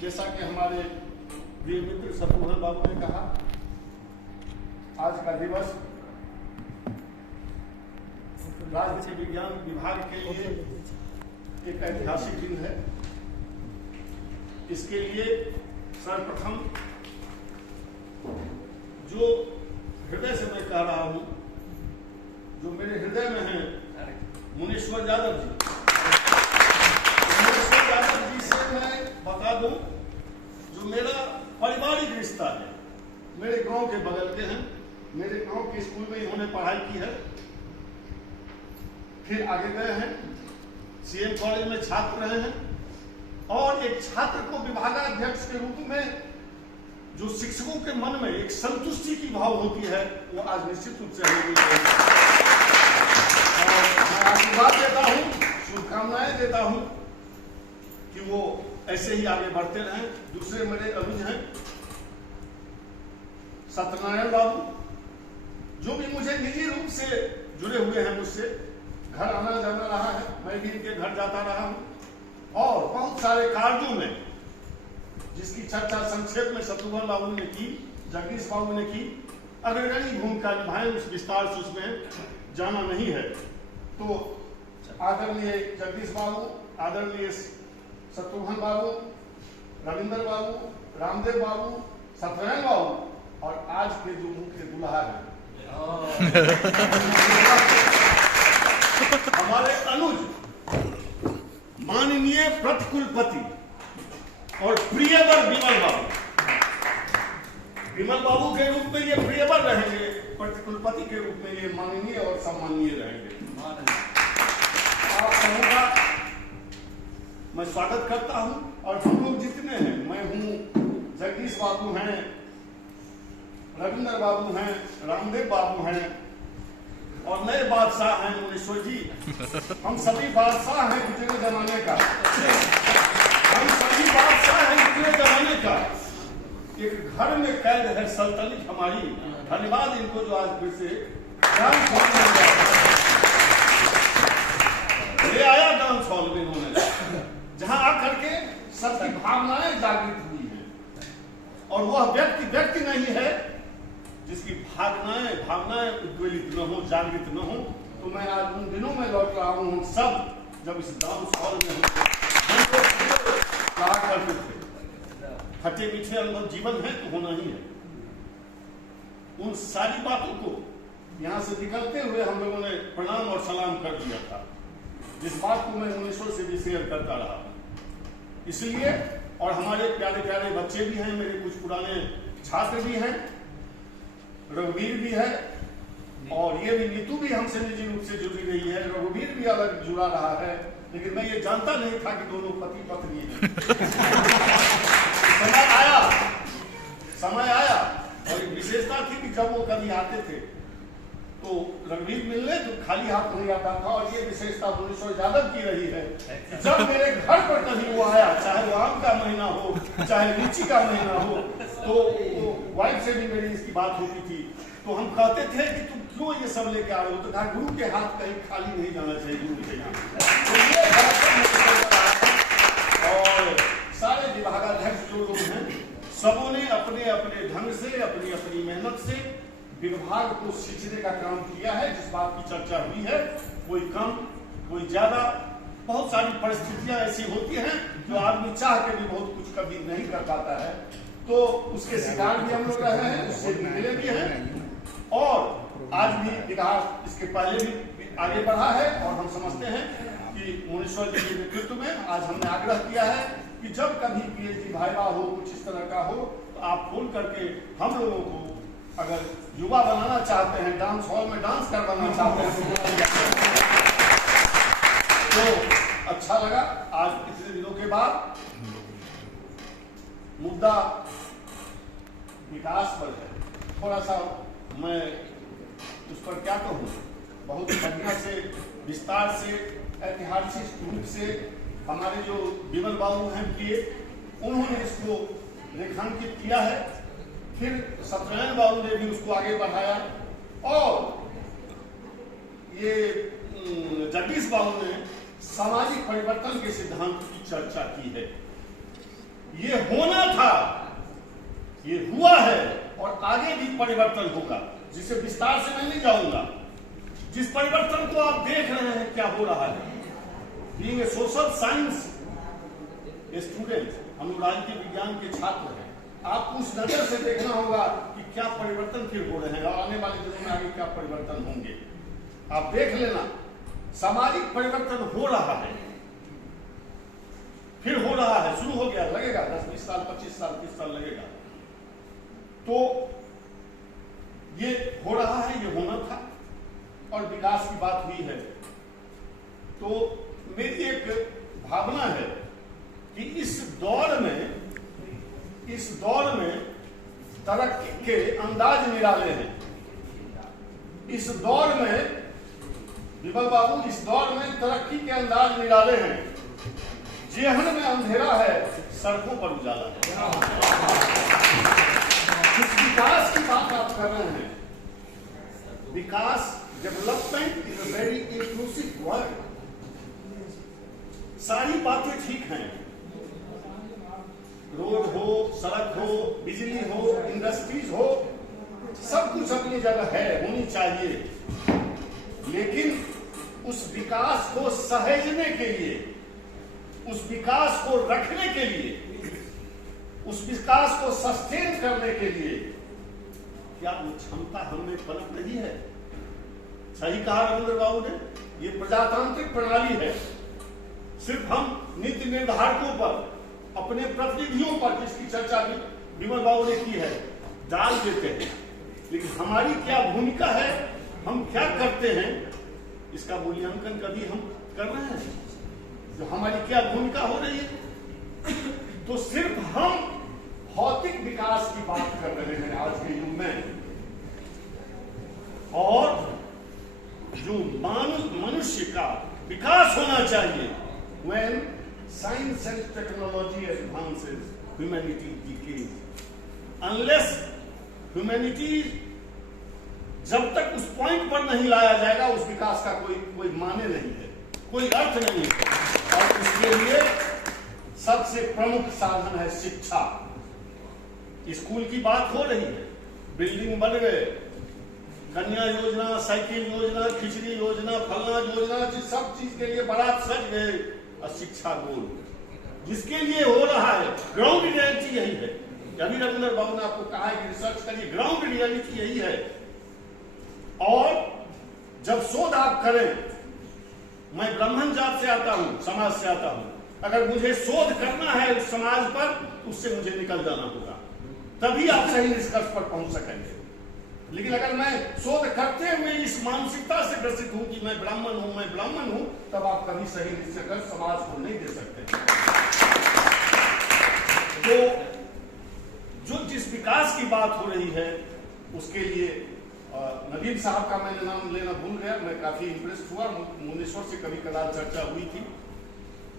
जैसा कि हमारे प्रिय मित्र शत्रुघ्न बाबू ने कहा, आज का दिवस राज्य विज्ञान विभाग के लिए एक ऐतिहासिक दिन है। इसके लिए सर्वप्रथम जो हृदय से मैं कह रहा हूं, जो मेरे हृदय में है, मुनीश्वर यादव जी, मुनीश्वर यादव जी से मैं बता दूं, जो मेरा पारिवारिक रिश्ता है, मेरे गांव के बगल के हैं। मेरे गांव के स्कूल में इन्होंने पढ़ाई की है, फिर आगे गए हैं, सीएम कॉलेज में छात्र रहे हैं, और एक छात्र को विभागाध्यक्ष के रूप में जो शिक्षकों के मन में एक संतुष्टि की भाव होती है, वो आज निश्चित रूप से होगी। और मैं आशीर्वाद देता हूं, शुभकामनाएं देता हूं कि वो ऐसे ही आगे बढ़ते रहें। दूसरे मेरे अनुज हैं सत्यनारायण बाबू, जो भी मुझे निजी रूप से जुड़े हुए हैं, मुझसे घर आना जाना रहा है, मैं भी इनके घर जाता रहा हूं, और बहुत सारे कार्यों में जिसकी चर्चा संक्षेप में शत्रुघ्न बाबू ने की, जगदीश बाबू ने की, अग्रणी भूमिका निभाए, उस विस्तार से उसमें जाना नहीं है। तो आदरणीय जगदीश बाबू, आदरणीय शत्रुघ्न बाबू, रविंद्र बाबू, रामदेव बाबू, सत्यनारायण बाबू, और आज के जो मुख्य दुल्हा है हमारे अनुज माननीय प्रतिकुलपति और प्रियवर विमल बाबू। विमल बाबू के रूप में ये प्रियवर रहेंगे, प्रतिकुलपति के रूप में ये माननीय और सम्माननीय रहेंगे। आप सबों का मैं स्वागत करता हूं, और हम लोग जितने हैं, मैं हूं, जगदीश बाबू हैं, रविंद्र बाबू हैं, रामदेव बाबू हैं, और नए बादशाह हैं मुनीश्वर जी। हम सभी बादशाह हैं गुजरे जमाने का, हम सभी बादशाह हैं गुजरे जमाने का। एक घर में कैद है सल्तनत हमारी। धन्यवाद इनको जो आज फिर से ले आया डांस हॉल में इन्होंने, जहां आकर के सबकी भावनाएं जागृत हुई हैं। और वह व्यक्ति नहीं है जिसकी भावनाएं उद्वेलित न हो, जागृत न हो। तो मैं आज उन दिनों में लौट रहा हूं, हम सब जब इस डांस हॉल में कहा करते थे, खट्टे मीठे अनुभव जीवन है तो होना ही है। उन सारी बातों को यहां से निकलते हुए हम लोगों ने प्रणाम और सलाम कर दिया था, जिस बात को मैं मुनीश्वर से भी शेयर करता रहा। इसलिए, और हमारे प्यारे प्यारे बच्चे भी हैं, मेरे कुछ पुराने छात्र भी हैं, रघुवीर भी है, और ये भी नीतू भी हमसे निजी रूप से जुड़ी रही है, रघुवीर भी अलग जुड़ा रहा है, लेकिन मैं ये जानता नहीं था कि दोनों पति पत्नी हैं। समय आया, और एक विशेषता थी कि जब वो कभी आते थे तो रघुवीर मिलने तो खाली हाथ नहीं आता था, और ये विशेषता मुनीश्वर यादव की रही है। जब मेरे घर पर कभी वो आया, चाहे वो आम का महीना हो, चाहे लीची का महीना हो, तो वाइफ से भी मेरी इसकी बात होती थी। तो हम कहते थे कि तुम क्यों ये सब लेके आ रहे हो, तो कहा गुरु के हाथ कहीं खाली नहीं जाना चाहिए, गुरु के यहाँ। और सारे विभागाध्यक्ष जो लोग हैं, सबों ने अपने अपने ढंग से, अपनी अपनी मेहनत से विभाग को सिंचने का काम किया है। जिस बात की चर्चा हुई है, कोई कम कोई ज्यादा, बहुत सारी परिस्थितियां ऐसी होती हैं जो आदमी चाह के भी बहुत कुछ कभी नहीं कर पाता है। तो उसके शिकार भी हम लोग रहे हैं, उससे मिले भी हैं, और आज भी विकास इसके पहले भी आगे बढ़ा है। और हम समझते हैं कि मुनीश्वर जी के नेतृत्व में आज हमने आग्रह किया है कि जब कभी पीएचडी भाईवा हो, कुछ इस तरह का हो, तो आप फोन करके हम लोगों को अगर युवा बनाना चाहते हैं, डांस हॉल में डांस करवाना चाहते हैं, तो अच्छा लगा। आज इतने दिनों के बाद मुद्दा विकास पर है, थोड़ा सा मैं उस पर क्या कहूँ, बहुत बढ़िया से विस्तार से ऐतिहासिक रूप से हमारे जो विमल बाबू हैं किए, उन्होंने इसको रेखांकित किया है। फिर सत्यनारायण बाबू ने भी उसको आगे बढ़ाया, और ये जगदीश बाबू ने सामाजिक परिवर्तन के सिद्धांत की चर्चा की है। ये होना था, ये हुआ है और आगे भी परिवर्तन होगा, जिसे विस्तार से मैं नहीं जाऊंगा। जिस परिवर्तन को आप देख रहे हैं क्या हो रहा है, being a social science student, हम लोग राजनीति विज्ञान के छात्र हैं, आपको उस नजर से देखना होगा कि क्या परिवर्तन फिर हो रहे हैं और आने वाले दिनों में आगे क्या परिवर्तन होंगे। आप देख लेना, सामाजिक परिवर्तन हो रहा है, फिर हो रहा है, शुरू हो गया, लगेगा 10-20 साल, 25 साल, 30 साल लगेगा। तो ये हो रहा है, ये होना था और विकास की बात हुई है। तो मेरी एक भावना है कि इस दौर में तरक्की के अंदाज निराले हैं। इस दौर में विमल बाबू, इस दौर में तरक्की के अंदाज निराले हैं। जेहन में अंधेरा है, सड़कों पर उजाला है। जिस विकास की बात आप कर रहे हैं, विकास, development is a very inclusive word. सारी बातें ठीक हैं, रोड हो, सड़क हो, बिजली हो, इंडस्ट्रीज हो, सब कुछ अपनी जगह है, होनी चाहिए। लेकिन उस विकास को सहेजने के लिए, उस विकास को रखने के लिए, उस विकास को सस्टेन करने के लिए क्या वो क्षमता हमें पनप रही है? सही कहा रविंद्र बाबू ने, ये प्रजातांत्रिक प्रणाली है। सिर्फ हम नीति निर्धारकों पर, अपने प्रतिनिधियों पर, जिसकी चर्चा भी विमल बाबू ने की है, डाल देते हैं। लेकिन हमारी क्या भूमिका है, हम क्या करते हैं, इसका मूल्यांकन कभी हम कर रहे हैं? जो हमारी क्या भूमिका हो रही है? तो सिर्फ हम भौतिक विकास की बात कर रहे हैं आज के युग में, और जो मनुष्य का विकास होना चाहिए, when science and technology advances, humanity decays. Unless humanity जब तक उस पॉइंट पर नहीं लाया जाएगा, उस विकास का कोई माने नहीं है, कोई अर्थ नहीं है। और इसके लिए सबसे प्रमुख साधन है शिक्षा। स्कूल की बात हो रही है, बिल्डिंग बन गए, कन्या योजना, साइकिल योजना, खिचड़ी योजना, फलना योजना, जिस सब चीज के लिए बारात सज गए, और शिक्षा गोल, जिसके लिए हो रहा है। ग्राउंड रियलिटी यही है। अभी रविंद्र बाबू ने आपको कहा है कि रिसर्च करिए, ग्राउंड रियलिटी यही है। और जब शोध आप करें, मैं ब्राह्मण जात से आता हूं, समाज से आता हूं, अगर मुझे शोध करना है उस समाज पर, उससे मुझे निकल जाना होगा, तभी आप सही निष्कर्ष पर पहुंच सकेंगे। लेकिन अगर मैं शोध करते हुए इस मानसिकता से ग्रसित हूं कि मैं ब्राह्मण हूं, तब आप कभी सही निष्कर्ष समाज को नहीं दे सकते। तो जो जिस विकास की बात हो रही है, उसके लिए नदीम साहब का मैंने नाम लेना भूल गया, मैं काफी इंप्रेस्ड हुआ। मुनेश्वर से कभी कदार चर्चा हुई थी।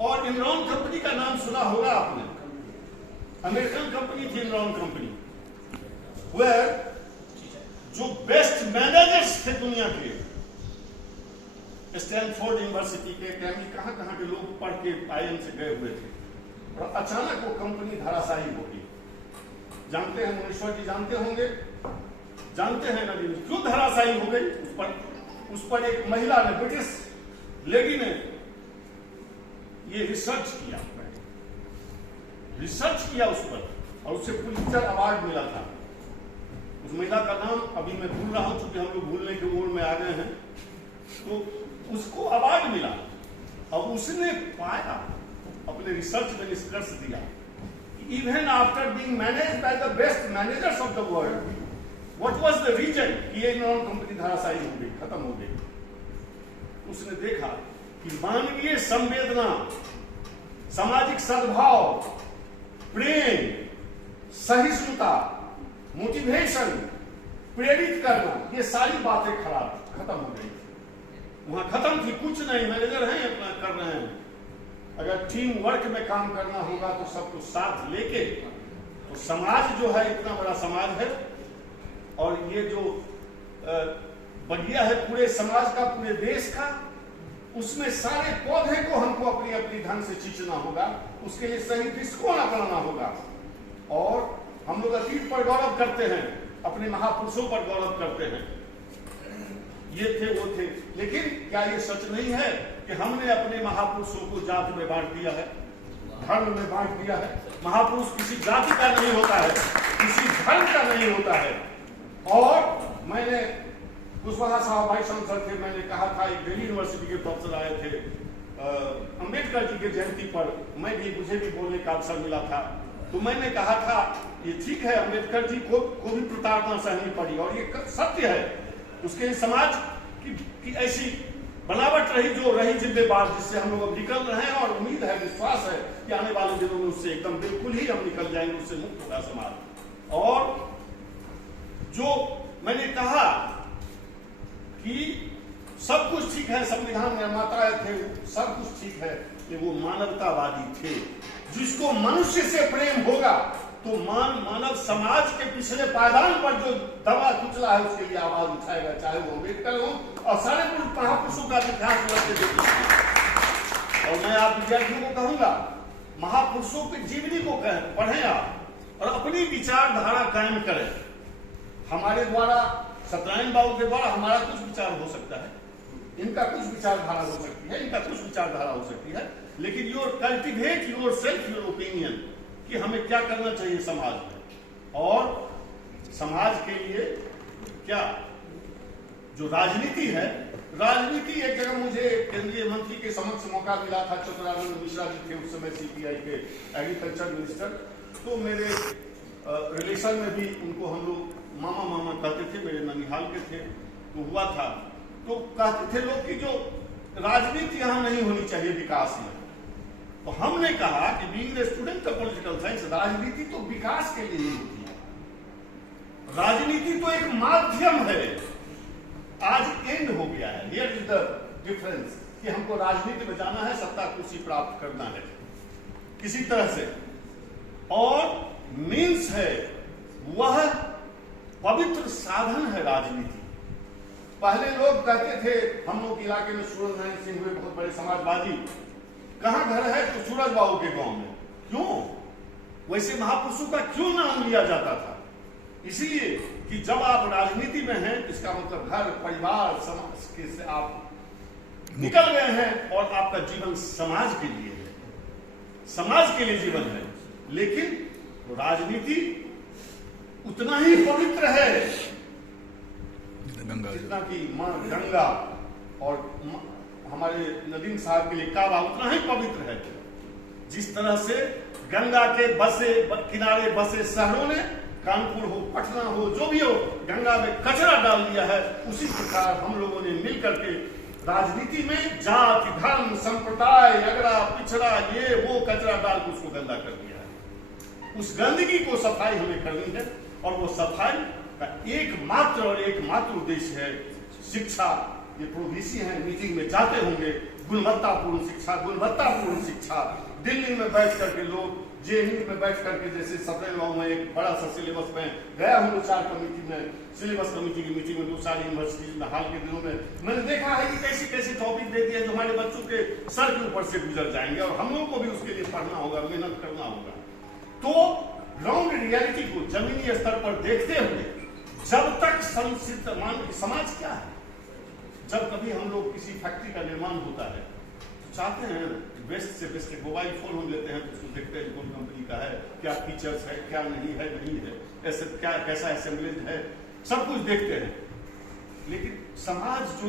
और इनरॉन कंपनी का नाम सुना होगा आपने, अमेरिकन कंपनी थी इनरॉन कंपनी, वेयर जो बेस्ट मैनेजर्स थे दुनिया के, स्टैनफोर्ड यूनिवर्सिटी के, कहां के लोग पढ़ के आईएम से गए हुए थे, और अचानक वो कंपनी धराशायी हो गई। जानते हैं मुनेश्वर जी, जानते होंगे, जानते हैं नदीम, क्यों धराशायी हो गई? उस पर एक महिला ने, ब्रिटिश लेडी ने ये रिसर्च किया उस पर, और उसे पुलित्जर अवार्ड मिला था। उस महिला का नाम अभी मैं भूल रहा हूं, क्योंकि हम लोग भूलने के मोड़ में आ गए हैं। तो उसको अवार्ड मिला, और उसने पाया, अपने रिसर्च में निष्कर्ष दिया, even after being managed by the best managers of the world, what was the reason कि ये इनरॉन कंपनी धराशायी हो गई, खत्म हो गई? उसने देखा कि मानवीय संवेदना, सामाजिक सद्भाव, प्रेम, सहिष्णुता, मोटिवेशन, प्रेरित करना, ये सारी बातें खत्म हो गई। वहां खत्म थी, कुछ नहीं, मैनेजर हैं अपना कर रहे हैं। अगर टीम वर्क में काम करना होगा तो सबको साथ लेके, तो समाज जो है इतना बड़ा समाज है, और ये जो बगिया है पूरे समाज का, पूरे देश का, उसमें सारे पौधे को हमको अपनी अपनी ढंग से सींचना होगा, उसके लिए सही दृष्टिकोण अपनाना होगा। और हम लोग अतीत पर गौरव करते हैं, अपने महापुरुषों पर गौरव करते हैं, ये थे वो थे, लेकिन क्या ये सच नहीं है कि हमने अपने महापुरुषों को जाति में बांट दिया है, धर्म में बांट दिया है? महापुरुष किसी जाति का नहीं होता है, किसी धर्म का नहीं होता है। और मैंने कुशवाहा साहब भाई सांसद थे, मैंने कहा था, एक दिल्ली यूनिवर्सिटी के प्रोफेसर आए थे अंबेडकर जी के जयंती पर, मुझे भी बोलने का अवसर मिला था, तो मैंने कहा था ये ठीक है, अंबेडकर जी को भी प्रताड़ना सहनी पड़ी और ये सत्य है, उसके समाज की ऐसी बनावट रही जो रही जिम्मेदार, जिससे हम लोग अब निकल रहे हैं और उम्मीद है, विश्वास है कि आने वाले दिनों में उससे एकदम बिल्कुल ही हम निकल जाएंगे, उससे मुक्त होगा समाज। और जो मैंने कहा कि सब कुछ ठीक है, संविधान निर्माता थे, सब कुछ ठीक है, कि वो मानवतावादी थे, जिसको मनुष्य से प्रेम होगा तो मानव समाज के पिछले पायदान पर जो दबा कुचला है उसके लिए आवाज उठाएगा, चाहे वो अम्बेडकर हो और सारे महापुरुषों का इतिहास देखिए। और मैं आप विद्यार्थियों को कहूंगा, महापुरुषों की जीवनी को पढ़ें आप और अपनी विचारधारा कायम करें। हमारे द्वारा, सत्यनारायण बाबू के द्वारा हमारा कुछ विचार हो सकता है, इनका कुछ विचारधारा हो सकती है, इनका कुछ विचारधारा हो सकती है, लेकिन your cultivate your self your opinion कि हमें क्या करना चाहिए समाज में। और समाज के लिए क्या जो राजनीति है, राजनीति एक जगह मुझे केंद्रीय मंत्री के समक्ष मौका मिला था, चतुरानंद मिश्रा जी थे उस समय सीपीआई के एग्रीकल्चर मिनिस्टर, तो मेरे रिलेशन में भी उनको हम लोग मामा कहते थे, मेरे ननिहाल के थे, तो हुआ था, तो कहते थे लोग कि जो राजनीति यहां नहीं होनी चाहिए विकास में। तो हमने कहा कि being a student of political science, राजनीति तो विकास के लिए ही होती है, राजनीति तो एक माध्यम है, आज एंड हो गया है। हियर इज द डिफरेंस कि हमको राजनीति में जाना है, सत्ता कुर्सी प्राप्त करना है किसी तरह से, और मीन्स है वह पवित्र साधन है राजनीति। पहले लोग कहते थे, हम लोग इलाके में सूरज नारायण सिंह हुए बहुत बड़े समाजवादी, कहां घर है तो सूरज बाबू के गांव में, क्यों? वैसे महापुरुषों का क्यों नाम लिया जाता था? इसलिए कि जब आप राजनीति में हैं, इसका मतलब घर परिवार समाज के से आप निकल गए हैं और आपका जीवन समाज के लिए है, समाज के लिए जीवन है। लेकिन राजनीति उतना ही पवित्र है जितना कि मां गंगा और हमारे नदीम साहब के लिए काबा उतना ही पवित्र है। जिस तरह से गंगा के किनारे बसे शहरों ने, कानपुर हो, पटना हो, जो भी हो, गंगा में कचरा डाल दिया है, उसी प्रकार हम लोगों ने मिलकर के राजनीति में जाति धर्म संप्रदाय अगड़ा पिछड़ा ये वो कचरा डाल के उसको गंदा कर दिया है। उस गंदगी को सफाई हमें करनी है, और वो सफाई का एकमात्र उद्देश्य है शिक्षा। ये प्रोवीसी हैं, मीटिंग में जाते होंगे, गुणवत्तापूर्ण शिक्षा। दिल्ली में बैठ करके लोग, जेएनयू में बैठ करके, जैसे सत्रह में एक बड़ा सा सिलेबस में गया हूँ, 2-4 कमेटी में, सिलेबस कमेटी की मीटिंग में 2 यूनिवर्सिटी में हाल के दिनों में मैंने देखा है कि कैसे टॉपिक दे दिए जो हमारे बच्चों के सर के ऊपर से गुजर जाएंगे, और हम लोगों को भी उसके लिए पढ़ना होगा, मेहनत करना होगा। तो ग्राउंड रियलिटी को जमीनी स्तर पर देखते हुए, जब तक समाज क्या है, जब कभी हम लोग किसी फैक्ट्री का निर्माण होता है तो चाहते हैं बेस्ट से बेस्ट मोबाइल फोन हम लेते हैं, तो उसको देखते हैं कौन कंपनी का है, क्या फीचर्स है, क्या नहीं है, ऐसे क्या कैसा असेंबलेज है, सब कुछ देखते हैं। लेकिन समाज जो